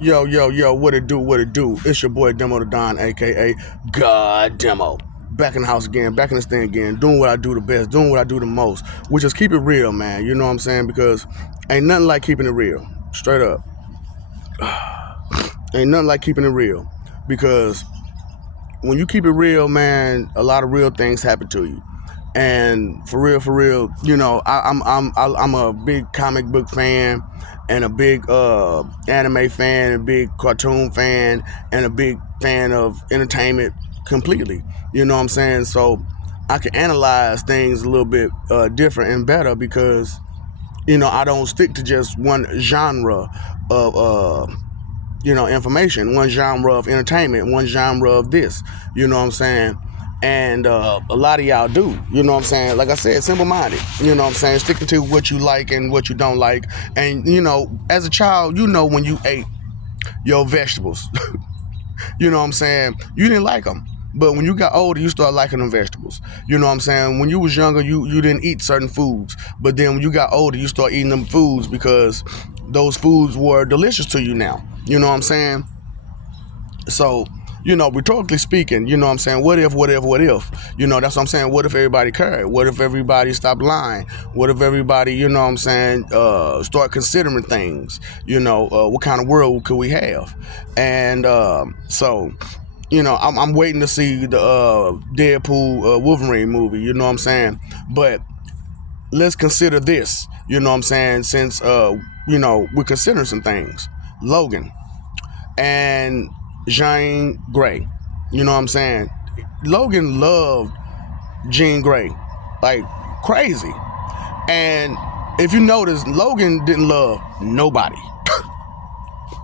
Yo, yo, yo, what it do, what it do? It's your boy Demo the Don, aka God Demo. Back in the house again, back in this thing again, doing what I do the best, doing what I do the most, which is keep it real, man. You know what I'm saying? Because ain't nothing like keeping it real. Straight up. Ain't nothing like keeping it real. Because when you keep it real, man, a lot of real things happen to you. And for real, you know, I'm a big comic book fan, and a big anime fan, a big cartoon fan, and a big fan of entertainment completely. You know what I'm saying? So I can analyze things a little bit different and better because I don't stick to just one genre of information, one genre of entertainment, one genre of this. You know what I'm saying? And a lot of y'all do. You know what I'm saying? Like I said, simple minded. You know what I'm saying? Sticking to what you like and what you don't like. And as a child, when you ate your vegetables, you know what I'm saying? You didn't like them. But when you got older, you start liking them vegetables. You know what I'm saying? When you was younger, you didn't eat certain foods. But then when you got older, you start eating them foods because those foods were delicious to you now. You know what I'm saying? So, rhetorically speaking, you know what I'm saying? What if? That's what I'm saying. What if everybody cared? What if everybody stopped lying? What if everybody, start considering things? What kind of world could we have? And I'm waiting to see the Deadpool Wolverine movie, you know what I'm saying? But let's consider this, you know what I'm saying? Since, we're considering some things. Logan and Jean Grey. You know what I'm saying? Logan loved Jean Grey like crazy. And if you notice, Logan didn't love nobody.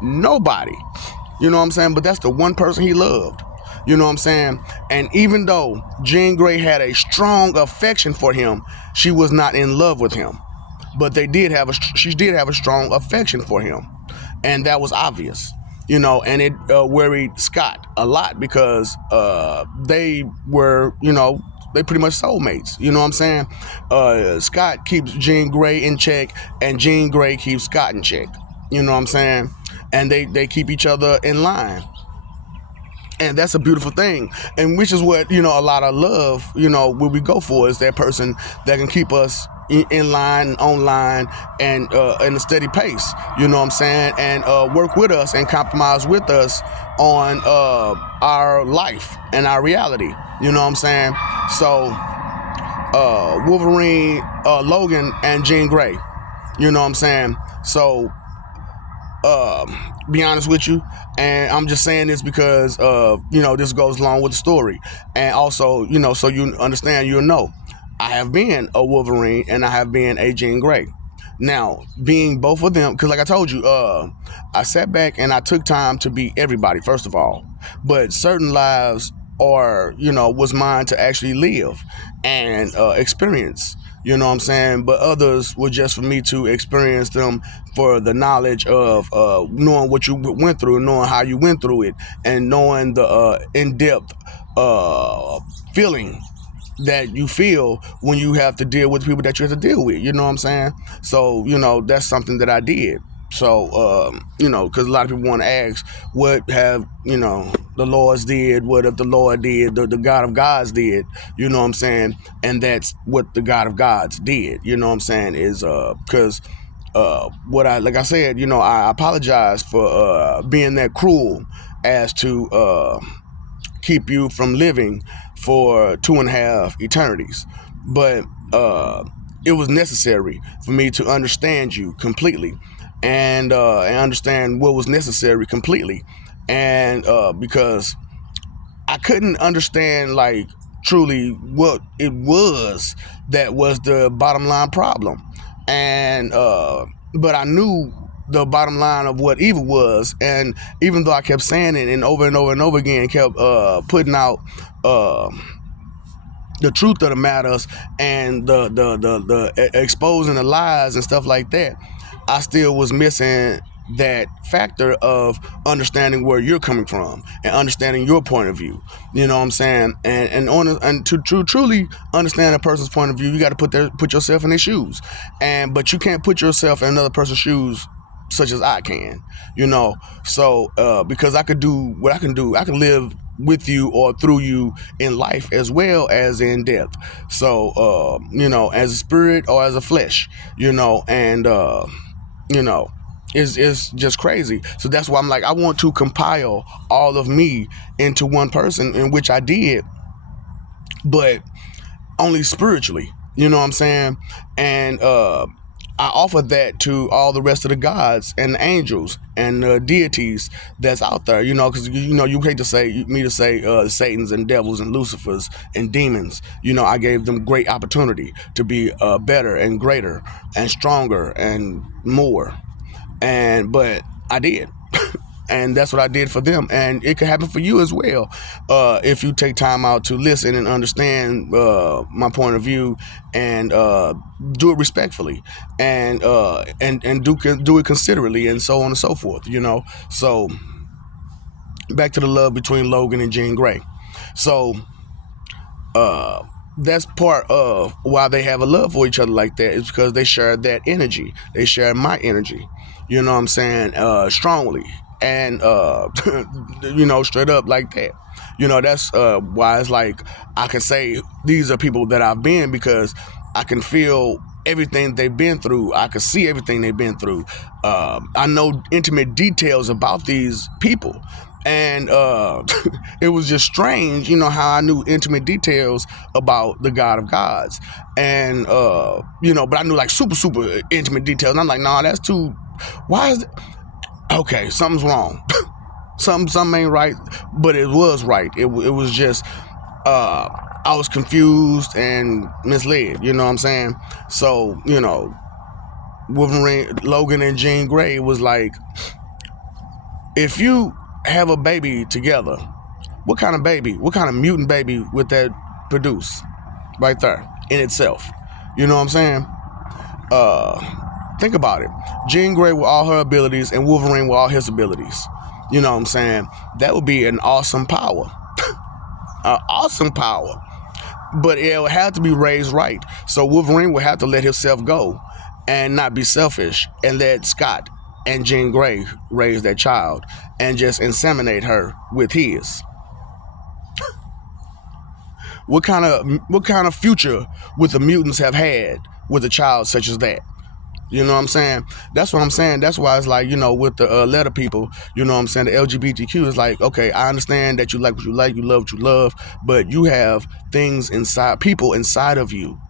Nobody. You know what I'm saying? But that's the one person he loved. You know what I'm saying? And even though Jean Grey had a strong affection for him, she was not in love with him. But she did have a strong affection for him. And that was obvious. And it worried Scott a lot because they were, they pretty much soulmates. You know what I'm saying? Scott keeps Jean Grey in check, and Jean Grey keeps Scott in check. You know what I'm saying? And they keep each other in line. And that's a beautiful thing. And which is what, a lot of love, what we go for is that person that can keep us in line, on line, and in a steady pace, you know what I'm saying, and work with us and compromise with us on our life and our reality, you know what I'm saying. So Wolverine, Logan, and Jean Grey, you know what I'm saying. So be honest with you, and I'm just saying this because this goes along with the story, and also so you understand, I have been a Wolverine and I have been a Jean Grey. Now, being both of them, because like I told you, I sat back and I took time to be everybody, first of all. But certain lives was mine to actually live and experience. You know what I'm saying? But others were just for me to experience them for the knowledge of knowing what you went through, knowing how you went through it, and knowing the in-depth feeling that you feel when you have to deal with the people that you have to deal with. You know what I'm saying? So, that's something that I did. So, because a lot of people want to ask, what have, the Lords did, what if the Lord did, the God of Gods did, you know what I'm saying? And that's what the God of Gods did, you know what I'm saying, is because like I said, I apologize for being that cruel as to keep you from living for 2.5 eternities. But it was necessary for me to understand you completely and understand what was necessary completely. And because I couldn't understand, like, truly what it was that was the bottom line problem. And but I knew the bottom line of what evil was, and even though I kept saying it and over and over again, kept putting out the truth of the matters and the exposing the lies and stuff like that, I still was missing that factor of understanding where you're coming from and understanding your point of view. You know what I'm saying? And to truly understand a person's point of view, you got to put yourself in their shoes. But you can't put yourself in another person's shoes such as I can, you know. So because I could do what I can do, I can live with you or through you in life as well as in death. So as a spirit or as a flesh, and you know, it's just crazy. So that's why I'm like, I want to compile all of me into one person, in which I did, but only spiritually. You know what I'm saying? And I offer that to all the rest of the gods and the angels and the deities that's out there. Because you hate to say me to say Satan's and devils and Lucifers and demons. I gave them great opportunity to be better and greater and stronger and more. But I did. And that's what I did for them, and it could happen for you as well, if you take time out to listen and understand my point of view, and do it respectfully, and do it considerately, and so on and so forth. So back to the love between Logan and Jean Grey. So that's part of why they have a love for each other like that, is because they share that energy. They share my energy. You know what I'm saying? Strongly. And straight up like that. That's why it's like I can say these are people that I've been, because I can feel everything they've been through. I can see everything they've been through. I know intimate details about these people. And it was just strange, how I knew intimate details about the God of Gods. And, but I knew like super, super intimate details. And I'm like, nah, that's too, why is it? Okay, something's wrong. Something ain't right, but it was right. It was just, I was confused and misled, you know what I'm saying? So, Wolverine, Logan and Jean Grey was like, if you have a baby together, what kind of mutant baby would that produce right there in itself? You know what I'm saying? Think about it. Jean Grey with all her abilities and Wolverine with all his abilities. You know what I'm saying? That would be an awesome power. An awesome power. But it would have to be raised right. So Wolverine would have to let himself go and not be selfish, and let Scott and Jean Grey raise that child and just inseminate her with his. What kind of future would the mutants have had with a child such as that? You know what I'm saying? That's what I'm saying. That's why it's like, with the letter people, you know what I'm saying? The LGBTQ is like, okay, I understand that you like what you like, you love what you love, but you have things inside, people inside of you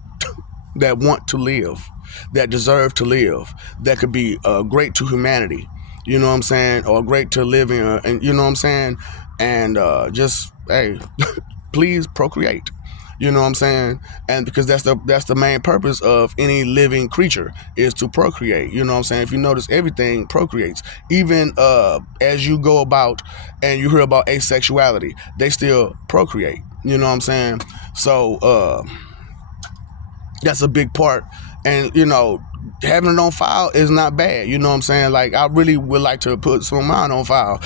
that want to live, that deserve to live, that could be great to humanity. You know what I'm saying? Or great to live in, and you know what I'm saying? And just, hey, please procreate. You know what I'm saying? And because that's the main purpose of any living creature, is to procreate. You know what I'm saying? If you notice, everything procreates. Even as you go about and you hear about asexuality, they still procreate. You know what I'm saying? So that's a big part. And having it on file is not bad. You know what I'm saying? Like, I really would like to put some of mine on file,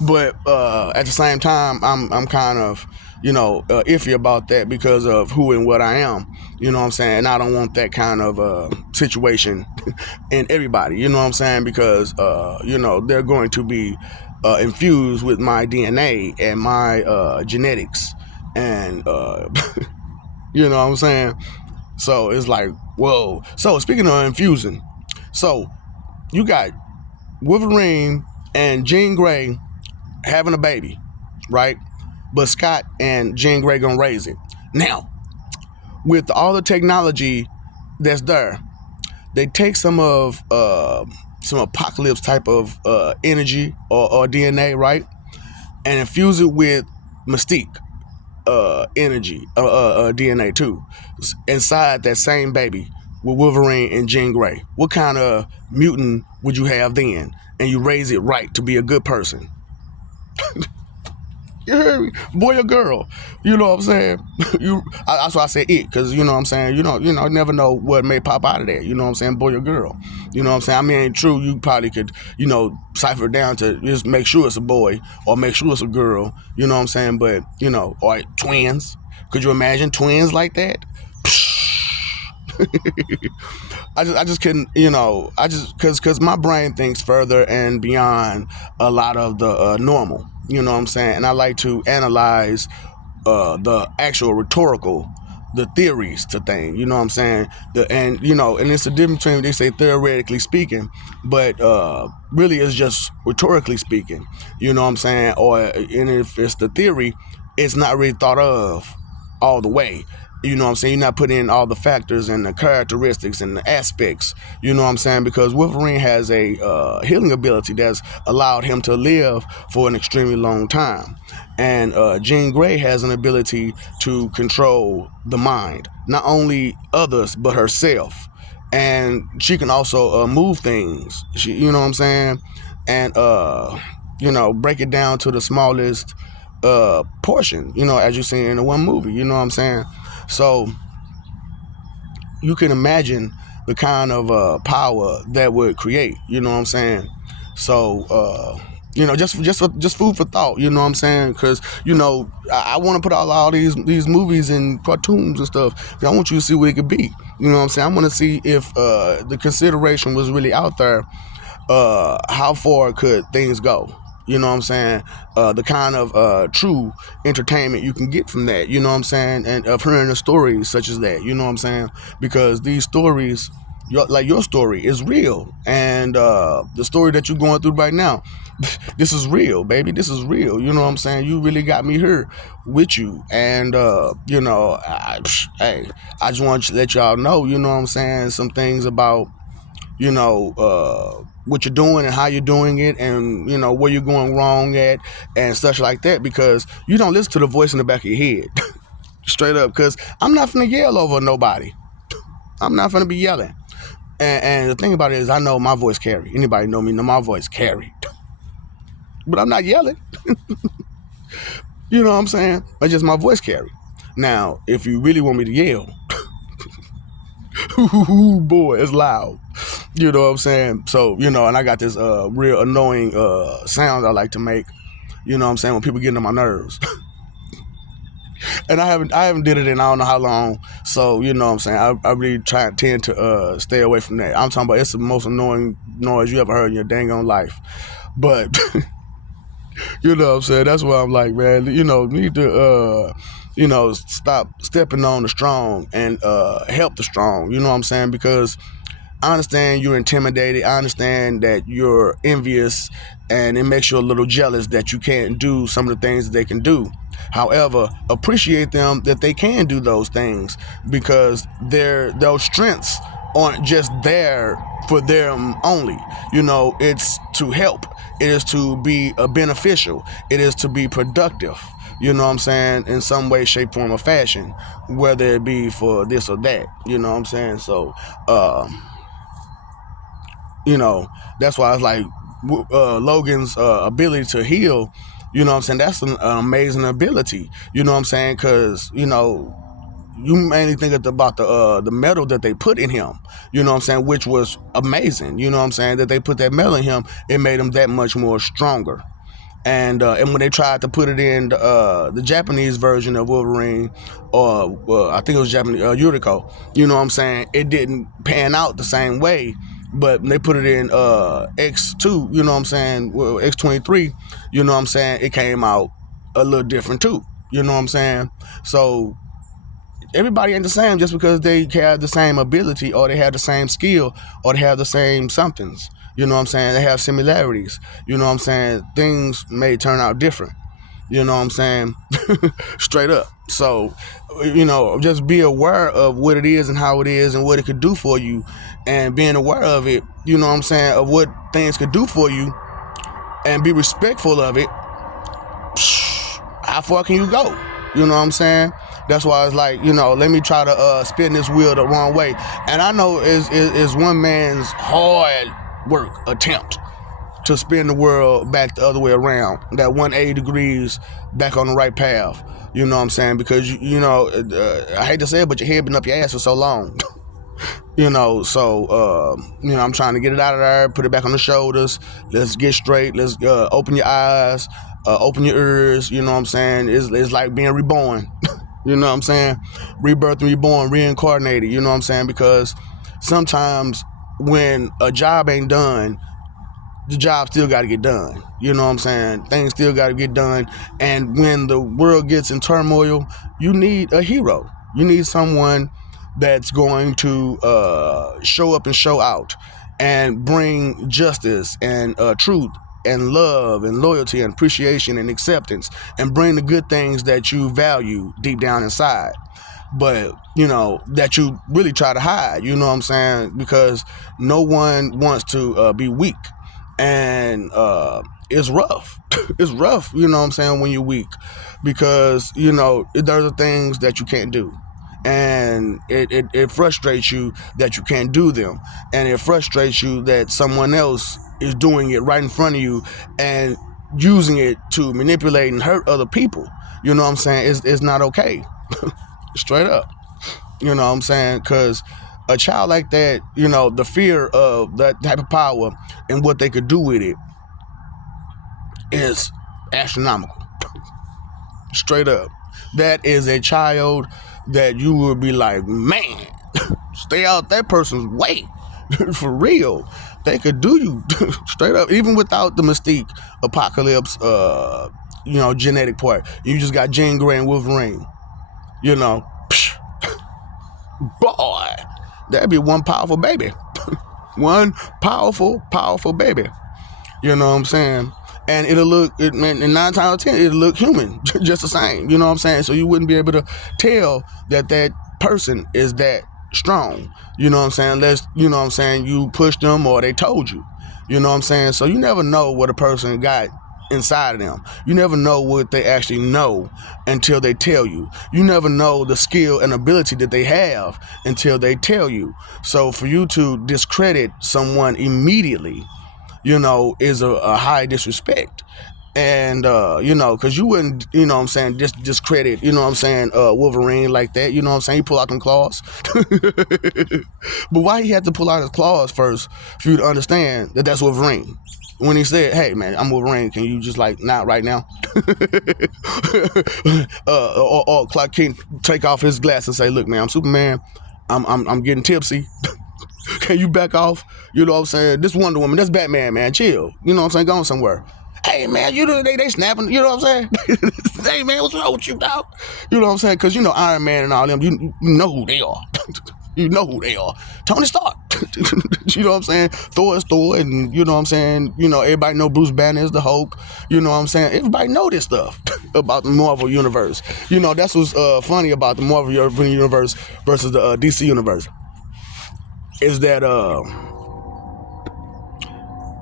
but at the same time, I'm kind of iffy about that because of who and what I am. You know what I'm saying? And I don't want that kind of situation in everybody. You know what I'm saying? Because they're going to be infused with my DNA and my genetics, and you know what I'm saying? So it's like, whoa. So speaking of infusing, so you got Wolverine and Jean Grey having a baby, right? But Scott and Jean Grey gonna raise it. Now, with all the technology that's there, they take some apocalypse type of energy or DNA, right? And infuse it with Mystique energy, DNA too, inside that same baby with Wolverine and Jean Grey. What kind of mutant would you have then? And you raise it right to be a good person. You hear me? Boy or girl. You know what I'm saying? That's why I said it, because you know what I'm saying? You never know what may pop out of there. You know what I'm saying? Boy or girl. You know what I'm saying? I mean, true, you probably could, cipher it down to just make sure it's a boy or make sure it's a girl. You know what I'm saying? But, or twins. Could you imagine twins like that? I just couldn't, I just because my brain thinks further and beyond a lot of the normal. You know what I'm saying? And I like to analyze the actual rhetorical, the theories to things. You know what I'm saying? And it's a difference between they say theoretically speaking, but really it's just rhetorically speaking. You know what I'm saying? And if it's the theory, it's not really thought of all the way. You know what I'm saying? You're not putting in all the factors and the characteristics and the aspects. You know what I'm saying? Because Wolverine has a healing ability that's allowed him to live for an extremely long time. And Jean Grey has an ability to control the mind, not only others, but herself. And she can also move things. You know what I'm saying? And, break it down to the smallest portion, as you see in the one movie. You know what I'm saying? So you can imagine the kind of power that would create. You know what I'm saying? So just food for thought. You know what I'm saying? Because I want to put all these movies and cartoons and stuff. I want you to see what it could be. You know what I'm saying? I want to see if the consideration was really out there. How far could things go? You know what I'm saying? The kind of true entertainment you can get from that. You know what I'm saying? And of hearing a story such as that. You know what I'm saying? Because these stories, your story, is real, and the story that you're going through right now, this is real, baby. This is real. You know what I'm saying? You really got me here with you, and hey, I just want to let y'all know. You know what I'm saying? Some things about what you're doing and how you're doing it, and where you're going wrong at and stuff like that, because you don't listen to the voice in the back of your head. Straight up, because I'm not finna yell over nobody. I'm not finna be yelling. And the thing about it is, I know my voice carry. Anybody know me know my voice carry. But I'm not yelling. You know what I'm saying? It's just my voice carry. Now, if you really want me to yell, boy, it's loud. You know what I'm saying? So, and I got this real annoying sound I like to make. You know what I'm saying? When people get on my nerves. And I haven't did it in I don't know how long. So, you know what I'm saying? I really tend to stay away from that. I'm talking about it's the most annoying noise you ever heard in your dang on life. But you know what I'm saying? That's why I'm like, man, need to stop stepping on the strong and help the strong. You know what I'm saying? Because I understand you're intimidated. I understand that you're envious, and it makes you a little jealous that you can't do some of the things that they can do. However, appreciate them that they can do those things, because those strengths aren't just there for them only. It's to help. It is to be beneficial. It is to be productive. You know what I'm saying? In some way, shape, form, or fashion, whether it be for this or that. You know what I'm saying? So, that's why it's like Logan's ability to heal. You know what I'm saying? That's an amazing ability. You know what I'm saying? Because you mainly think about the metal that they put in him. You know what I'm saying? Which was amazing. You know what I'm saying? That they put that metal in him, it made him that much more stronger. And when they tried to put it in the Japanese version of Wolverine, or I think it was Japanese, Yuriko, you know what I'm saying? It didn't pan out the same way, but when they put it in X2, you know what I'm saying? Well, X23, you know what I'm saying? It came out a little different too. You know what I'm saying? So everybody ain't the same just because they have the same ability, or they have the same skill, or they have the same somethings. You know what I'm saying? They have similarities. You know what I'm saying? Things may turn out different. You know what I'm saying? Straight up. So, just be aware of what it is and how it is and what it could do for you. And being aware of it, you know what I'm saying, of what things could do for you, and be respectful of it. How far can you go? You know what I'm saying? That's why it's like, let me try to spin this wheel the wrong way. And I know it's one man's hard work attempt to spin the world back the other way around, that 180 degrees back on the right path. You know what I'm saying? Because I hate to say it, but your head been up your ass for so long. I'm trying to get it out of there, put it back on the shoulders. Let's get straight. Let's open your eyes, open your ears. You know what I'm saying? It's like being reborn. You know what I'm saying? Rebirth and reborn, reincarnated. You know what I'm saying? Because sometimes when a job ain't done, the job still got to get done. You know what I'm saying? Things still got to get done. And when the world gets in turmoil, you need a hero. You need someone that's going to show up and show out and bring justice and truth and love and loyalty and appreciation and acceptance and bring the good things that you value deep down inside, but that you really try to hide. You know what I'm saying? Because no one wants to be weak, and it's rough. It's rough, you know what I'm saying, when you're weak, because there's things that you can't do, and it frustrates you that you can't do them, and it frustrates you that someone else is doing it right in front of you and using it to manipulate and hurt other people. You know what I'm saying? It's not okay. Straight up. You know what I'm saying? Because a child like that, the fear of that type of power and what they could do with it is astronomical. Straight up. That is a child that you would be like, man, stay out that person's way. For real. They could do you. Straight up. Even without the Mystique Apocalypse, genetic part. You just got Jean Grey and Wolverine. Boy, that'd be one powerful baby. One powerful baby. You know what I'm saying? And it'll look, and 9 times out of 10, it'll look human, just the same. You know what I'm saying? So you wouldn't be able to tell that person is that strong. You know what I'm saying? Unless, you pushed them or they told you. You know what I'm saying? So you never know what a person got inside of them. You never know what they actually know until they tell you. You never know the skill and ability that they have until they tell you. So for you to discredit someone immediately, is a high disrespect. And because you wouldn't, just discredit, Wolverine like that. You know what I'm saying? He pull out them claws. But why he had to pull out his claws first for you to understand that that's Wolverine? When he said, "Hey man, I'm Wolverine. Can you just not right now?" or Clark Kent take off his glass and say, "Look, man, I'm Superman. I'm getting tipsy. Can you back off?" You know what I'm saying? This Wonder Woman, that's Batman, man. Chill. You know what I'm saying? Going somewhere. Hey man, they snapping. You know what I'm saying? Hey man, what's wrong with you, dog? You know what I'm saying? Because Iron Man and all them, you know who they are. You know who they are. Tony Stark. You know what I'm saying? Thor is Thor, and you know what I'm saying? Everybody know Bruce Banner is the Hulk. You know what I'm saying? Everybody know this stuff about the Marvel Universe. That's what's funny about the Marvel Universe versus the DC Universe. Is that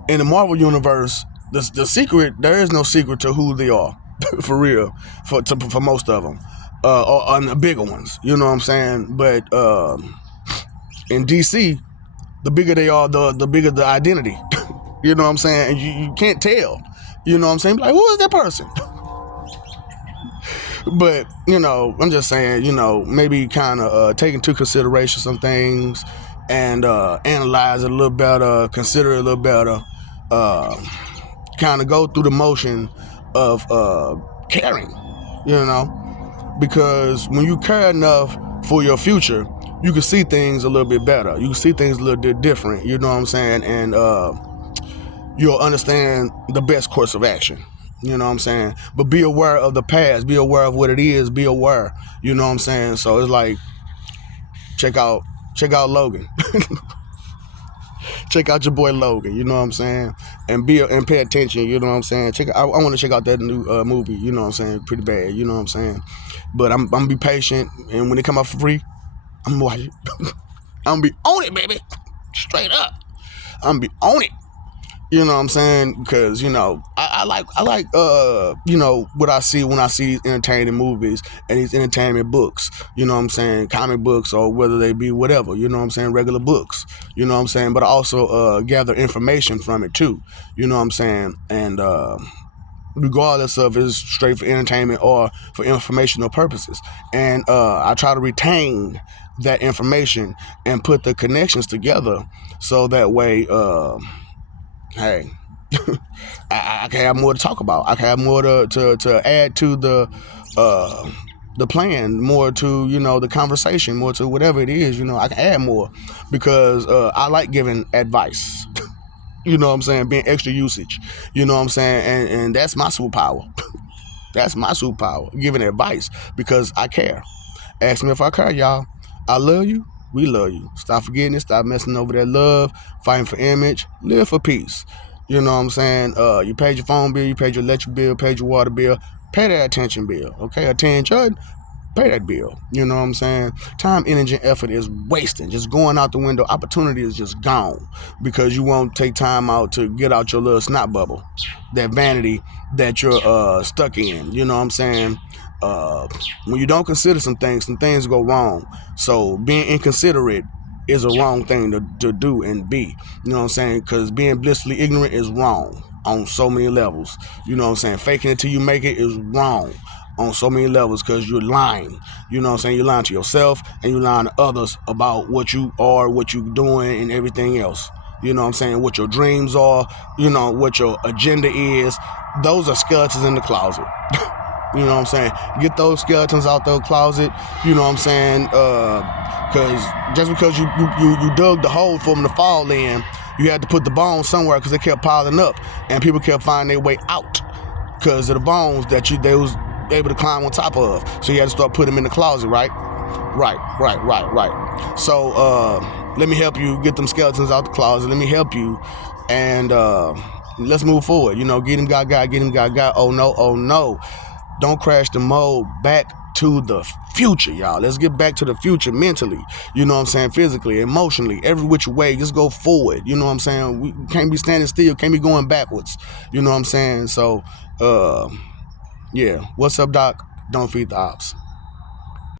in the Marvel Universe, the secret, there is no secret to who they are. For real. For most of them. Or on the bigger ones. You know what I'm saying? But in DC, the bigger they are, the bigger the identity. You know what I'm saying? And you can't tell. You know what I'm saying? Like, who is that person? But, I'm just saying, maybe kind of take into consideration some things and analyze it a little better, consider it a little better, kind of go through the motion of caring, because when you care enough for your future, you can see things a little bit better. You can see things a little bit different, you know what I'm saying? And you'll understand the best course of action. You know what I'm saying? But be aware of the past. Be aware of what it is. Be aware. You know what I'm saying? So it's like, check out Logan. Check out your boy Logan. You know what I'm saying? And pay attention. You know what I'm saying? I want to check out that new movie. You know what I'm saying? Pretty bad. You know what I'm saying? But I'm gonna be patient. And when it come out for free, I'm gonna watch it. I'm gonna be on it, baby. Straight up. I'm gonna be on it. You know what I'm saying? Because, I like what I see when I see these entertaining movies and these entertainment books. You know what I'm saying? Comic books, or whether they be whatever, you know what I'm saying? Regular books. You know what I'm saying? But I also gather information from it too. You know what I'm saying? And regardless of it's straight for entertainment or for informational purposes. And I try to retain that information and put the connections together so that way, hey, I can have more to talk about. I can have more to add to the the plan, more to, the conversation, more to whatever it is. I can add more because I like giving advice. You know what I'm saying? Being extra usage. You know what I'm saying? And that's my superpower. That's my superpower, giving advice because I care. Ask me if I care, y'all. I love you. We love you. Stop forgetting it. Stop messing over that love. Fighting for image. Live for peace. You know what I'm saying? You paid your phone bill. You paid your electric bill. Paid your water bill. Pay that attention bill. Okay, attention. Pay that bill. You know what I'm saying? Time, energy, and effort is wasting. Just going out the window. Opportunity is just gone because you won't take time out to get out your little snot bubble, that vanity that you're stuck in. You know what I'm saying? When you don't consider some things go wrong. So being inconsiderate is a wrong thing to do and be. You know what I'm saying? Because being blissfully ignorant is wrong on so many levels. You know what I'm saying? Faking it till you make it is wrong on so many levels because you're lying. You know what I'm saying? You're lying to yourself and you're lying to others about what you are, what you're doing, and everything else. You know what I'm saying? What your dreams are, what your agenda is. Those are skeletons in the closet. You know what I'm saying? Get those skeletons out the closet. You know what I'm saying? Because just because you dug the hole for them to fall in, you had to put the bones somewhere because they kept piling up and people kept finding their way out because of the bones that they was able to climb on top of. So you had to start putting them in the closet, right? Right. So let me help you get them skeletons out the closet. Let me help you, and let's move forward. Get him, get him, Oh no. Don't crash the mode. Back to the future, y'all. Let's get back to the future mentally. You know what I'm saying? Physically, emotionally, every which way. Just go forward. You know what I'm saying? We can't be standing still. Can't be going backwards. You know what I'm saying? So, yeah. What's up, Doc? Don't feed the ops.